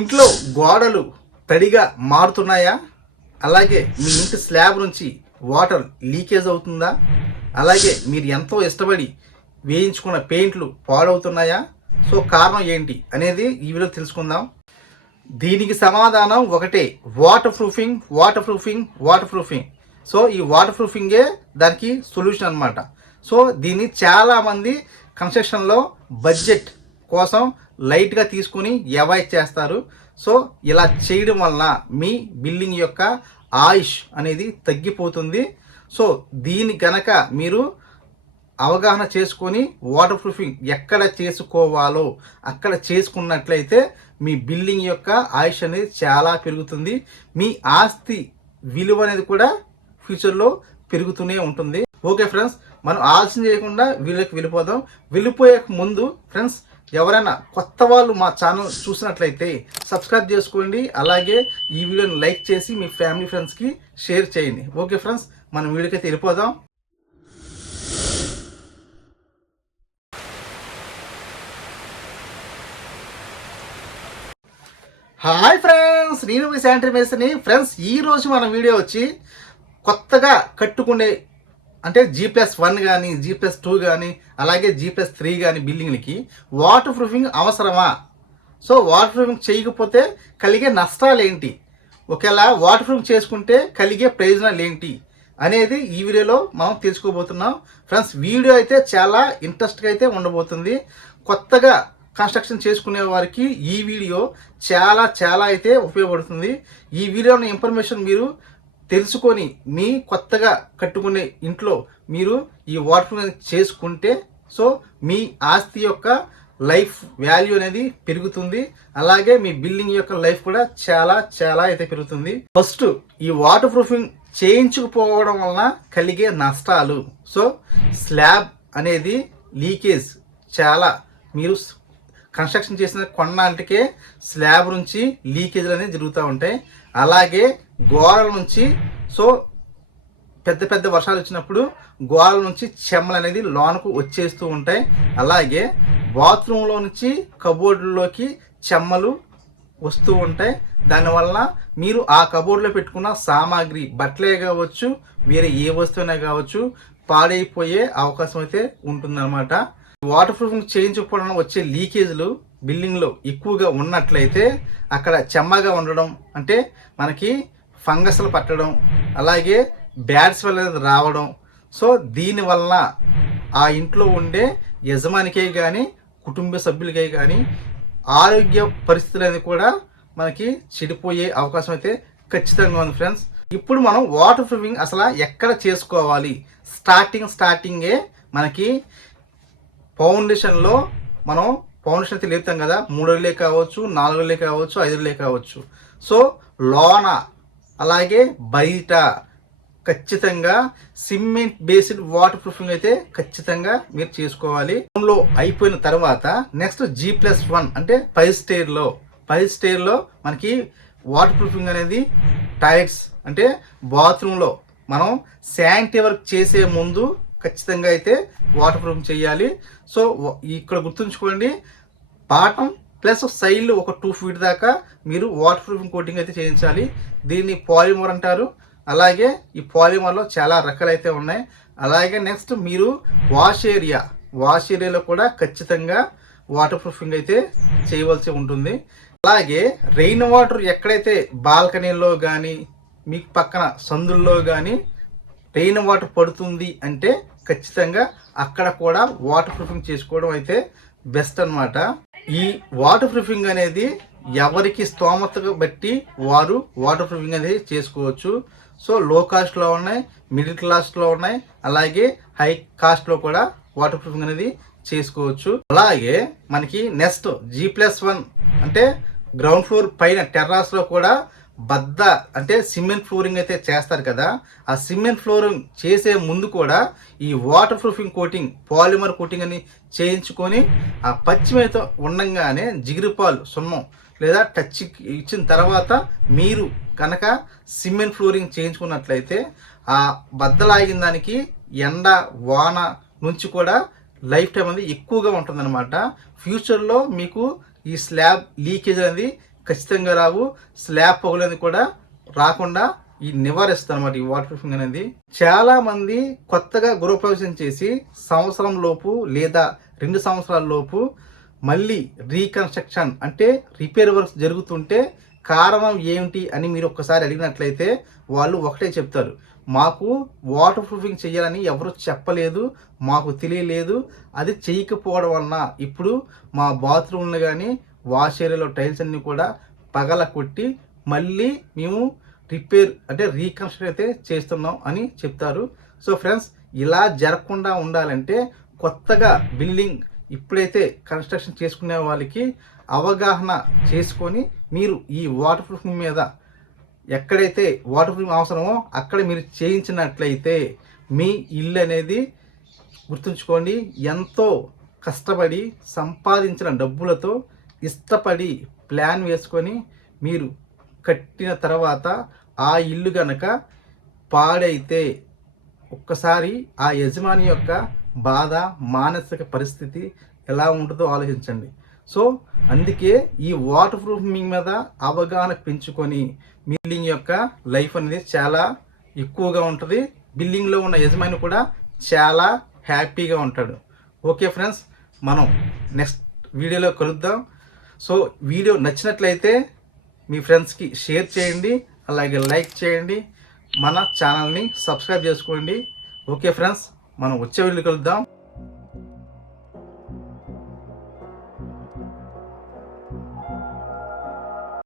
ఇంట్లో గోడలు తడిగా మారుతున్నాయా? అలాగే మీ ఇంటి స్లాబ్ నుంచి వాటర్ లీకేజ్ అవుతుందా? అలాగే మీరు ఎంతో ఇష్టపడి వేయించుకున్న పెయింట్లు పాడవుతున్నాయా? సో కారణం ఏంటి అనేది ఈ వీడియో తెలుసుకుందాం. దీనికి సమాధానం ఒకటే water proofing water proofing water proofing so ఈ వాటర్ ప్రూఫింగే దానికి సొల్యూషన్ అన్నమాట. సో దీన్ని చాలామంది కన్స్ట్రక్షన్లో బడ్జెట్ కోసం లైట్గా తీసుకుని అవాయిడ్ చేస్తారు. సో ఇలా చేయడం వలన మీ బిల్డింగ్ యొక్క ఆయుష్ అనేది తగ్గిపోతుంది. సో దీని గనక మీరు అవగాహన చేసుకొని వాటర్ ప్రూఫింగ్ ఎక్కడ చేసుకోవాలో అక్కడ చేసుకున్నట్లయితే మీ బిల్డింగ్ యొక్క ఆయుష్ అనేది చాలా పెరుగుతుంది. మీ ఆస్తి విలువ అనేది కూడా ఫ్యూచర్లో పెరుగుతూనే ఉంటుంది. ఓకే ఫ్రెండ్స్ మనం ఆలస్యం చేయకుండా వీళ్ళకి వెళ్ళిపోదాం. వెళ్ళిపోయే ముందు ఫ్రెండ్స్ ఎవరైనా కొత్త వాళ్ళు మా ఛానల్ చూసినట్లయితే సబ్స్క్రైబ్ చేసుకోండి. అలాగే ఈ వీడియోని లైక్ చేసి మీ ఫ్యామిలీ ఫ్రెండ్స్కి షేర్ చేయండి. ఓకే ఫ్రెండ్స్ మనం వీడియోకి వెళ్ళిపోదాం. హాయ్ ఫ్రెండ్స్ నేను మీ శానిటరీ మేస్ని ఫ్రెండ్స్ ఈ రోజు మన వీడియో వచ్చి కొత్తగా కట్టుకునే అంటే జీ ప్లస్ వన్ కానీ జీ ప్లస్ టూ కానీ అలాగే జీ ప్లస్ త్రీ కానీ బిల్డింగ్లకి వాటర్ ప్రూఫింగ్ అవసరమా? సో వాటర్ ప్రూఫింగ్ చేయకపోతే కలిగే నష్టాలు ఏంటి ఒకవేళ వాటర్ ప్రూఫింగ్ చేసుకుంటే కలిగే ప్రయోజనాలు ఏంటి అనేది ఈ వీడియోలో మనం తెలుసుకోబోతున్నాం. ఫ్రెండ్స్ వీడియో అయితే చాలా ఇంట్రెస్ట్గా అయితే ఉండబోతుంది. కొత్తగా కన్స్ట్రక్షన్ చేసుకునే వారికి ఈ వీడియో చాలా చాలా అయితే ఉపయోగపడుతుంది. ఈ వీడియోని ఇన్ఫర్మేషన్ మీరు తెలుసుకొని మీ కొత్తగా కట్టుకునే ఇంట్లో మీరు ఈ వాటర్ చేసుకుంటే సో మీ ఆస్తి యొక్క లైఫ్ వాల్యూ అనేది పెరుగుతుంది. అలాగే మీ బిల్డింగ్ యొక్క లైఫ్ కూడా చాలా చాలా అయితే పెరుగుతుంది. ఫస్ట్ ఈ వాటర్ ప్రూఫింగ్ చేయించుకుపోవడం వలన కలిగే నష్టాలు. సో స్లాబ్ అనేది లీకేజ్ చాలా మీరు కన్స్ట్రక్షన్ చేసిన కొన్నాళ్ళకే స్లాబ్ నుంచి లీకేజ్లు అనేవి జరుగుతూ ఉంటాయి. అలాగే గోడల నుంచి సో పెద్ద పెద్ద వర్షాలు వచ్చినప్పుడు గోడల నుంచి చెమ్మలు అనేది లోనకు వచ్చేస్తూ ఉంటాయి. అలాగే బాత్రూంలో నుంచి కబోర్డులోకి చెమ్మలు వస్తూ ఉంటాయి. దానివల్ల మీరు ఆ కబోర్డ్లో పెట్టుకున్న సామాగ్రి బట్టలే కావచ్చు వేరే ఏ వస్తువునే కావచ్చు పాడైపోయే అవకాశం అయితే ఉంటుందన్నమాట. వాటర్ ప్రూఫింగ్ చేయించకపోవడం వల్ల వచ్చే లీకేజ్లు బిల్డింగ్లో ఎక్కువగా ఉన్నట్లయితే అక్కడ చెమ్మగా ఉండడం అంటే మనకి ఫంగస్లు పట్టడం అలాగే బ్యాడ్స్ స్మెల్ అనేది రావడం. సో దీనివల్ల ఆ ఇంట్లో ఉండే యజమానికే కానీ కుటుంబ సభ్యులకే కానీ ఆరోగ్య పరిస్థితులు అనేది కూడా మనకి చెడిపోయే అవకాశం అయితే ఖచ్చితంగా ఉంది ఫ్రెండ్స్. ఇప్పుడు మనం వాటర్ ప్రూఫింగ్ అసలు ఎక్కడ చేసుకోవాలి? స్టార్టింగ్ స్టార్టింగే మనకి ఫౌండేషన్లో మనం ఫౌండేషన్ అయితే లేపుతాం కదా. మూడోలే కావచ్చు నాలుగోలే కావచ్చు ఐదులే కావచ్చు. సో లోన అలాగే బయట ఖచ్చితంగా సిమెంట్ బేస్డ్ వాటర్ ప్రూఫింగ్ అయితే ఖచ్చితంగా మీరు చేసుకోవాలి. లో అయిపోయిన తర్వాత నెక్స్ట్ జీ ప్లస్ వన్ అంటే ఫైవ్ స్టేర్లో ఫైవ్ స్టేర్లో మనకి వాటర్ ప్రూఫింగ్ అనేది టైల్స్ అంటే బాత్రూంలో మనం శానిటరీ వర్క్ చేసే ముందు ఖచ్చితంగా అయితే వాటర్ ప్రూఫింగ్ చేయాలి. సో ఇక్కడ గుర్తుంచుకోండి పాఠం ప్లస్ సైడ్లు ఒక టూ ఫీట్ దాకా మీరు వాటర్ ప్రూఫింగ్ కోటింగ్ అయితే చేయించాలి. దీన్ని పాలిమర్ అంటారు. అలాగే ఈ పాలిమర్లో చాలా రకాలు అయితే ఉన్నాయి. అలాగే నెక్స్ట్ మీరు వాష్ ఏరియా వాష్ ఏరియాలో కూడా ఖచ్చితంగా వాటర్ ప్రూఫింగ్ అయితే చేయవలసి ఉంటుంది. అలాగే రెయిన్ వాటర్ ఎక్కడైతే బాల్కనీలో కానీ మీకు పక్కన సందుల్లో కానీ రెయిన్ వాటర్ పడుతుంది అంటే ఖచ్చితంగా అక్కడ కూడా వాటర్ ప్రూఫింగ్ చేసుకోవడం అయితే బెస్ట్ అన్నమాట. ఈ వాటర్ ప్రూఫింగ్ అనేది ఎవరికి స్తోమత బట్టి వారు వాటర్ ప్రూఫింగ్ అనేది చేసుకోవచ్చు. సో లో కాస్ట్లో ఉన్నాయి మిడిల్ క్లాస్లో ఉన్నాయి అలాగే హై కాస్ట్లో కూడా వాటర్ ప్రూఫింగ్ అనేది చేసుకోవచ్చు. అలాగే మనకి నెక్స్ట్ జీ ప్లస్ వన్ అంటే గ్రౌండ్ ఫ్లోర్ పైన టెర్రాస్లో కూడా బద్ద అంటే సిమెంట్ ఫ్లోరింగ్ అయితే చేస్తారు కదా ఆ సిమెంట్ ఫ్లోరింగ్ చేసే ముందు కూడా ఈ water proofing coating polymer coating అని చేయించుకొని ఆ పచ్చిమేతో ఉండంగానే జిగిరిపాలు సున్నం లేదా టచ్ ఇచ్చిన తర్వాత మీరు కనుక సిమెంట్ ఫ్లోరింగ్ చేయించుకున్నట్లయితే ఆ బద్దలాగిన దానికి ఎండ వాన నుంచి కూడా లైఫ్ టైం అనేది ఎక్కువగా ఉంటుందన్నమాట. ఫ్యూచర్లో మీకు ఈ స్లాబ్ లీకేజ్ అనేది ఖచ్చితంగా రావు. స్లాబ్ పొగలని కూడా రాకుండా ఈ నివారిస్తుంది అనమాట ఈ వాటర్ ప్రూఫింగ్ అనేది. చాలా మంది కొత్తగా గృహప్రవేశం చేసి సంవత్సరం లోపు లేదా రెండు సంవత్సరాల లోపు మళ్ళీ రీకన్స్ట్రక్షన్ అంటే రిపేర్ వర్క్స్ జరుగుతుంటే కారణం ఏమిటి అని మీరు ఒక్కసారి అడిగినట్లయితే వాళ్ళు ఒకటే చెప్తారు. మాకు వాటర్ ప్రూఫింగ్ చేయాలని ఎవరు చెప్పలేదు మాకు తెలియలేదు. అది చేయకపోవడం వలన ఇప్పుడు మా బాత్రూమ్లు కానీ వాష్ ఏరియాలో టైల్స్ అన్నీ కూడా పగల కొట్టి మళ్ళీ మేము రిపేర్ అంటే రీకన్స్ట్రక్ట్ అయితే చేస్తున్నాం అని చెప్తారు. సో ఫ్రెండ్స్ ఇలా జరగకుండా ఉండాలంటే కొత్తగా బిల్డింగ్ ఇప్పుడైతే కన్స్ట్రక్షన్ చేసుకునే వాళ్ళకి అవగాహన చేసుకొని మీరు ఈ వాటర్ ప్రూఫింగ్ మీద ఎక్కడైతే వాటర్ ప్రూఫ్ అవసరమో అక్కడ మీరు చేయించినట్లయితే మీ ఇల్లు అనేది గుర్తుంచుకోండి. ఎంతో కష్టపడి సంపాదించిన డబ్బులతో ఇష్టపడి ప్లాన్ వేసుకొని మీరు కట్టిన తర్వాత ఆ ఇల్లు గనక పాడైతే ఒక్కసారి ఆ యజమాని యొక్క బాధ మానసిక పరిస్థితి ఎలా ఉంటుందో ఆలోచించండి. సో అందుకే ఈ వాటర్ ప్రూఫింగ్ మీద అవగాహన పెంచుకొని బిల్డింగ్ యొక్క లైఫ్ అనేది చాలా ఎక్కువగా ఉంటుంది. బిల్డింగ్లో ఉన్న యజమాని కూడా చాలా హ్యాపీగా ఉంటాడు. ఓకే ఫ్రెండ్స్ మనం నెక్స్ట్ వీడియోలో కలుద్దాం. సో వీడియో నచ్చినట్లయితే మీ ఫ్రెండ్స్కి షేర్ చేయండి అలాగే లైక్ చేయండి మన ఛానల్ని సబ్స్క్రైబ్ చేసుకోండి. ఓకే ఫ్రెండ్స్ మనం వచ్చే వీడియో కలుద్దాం.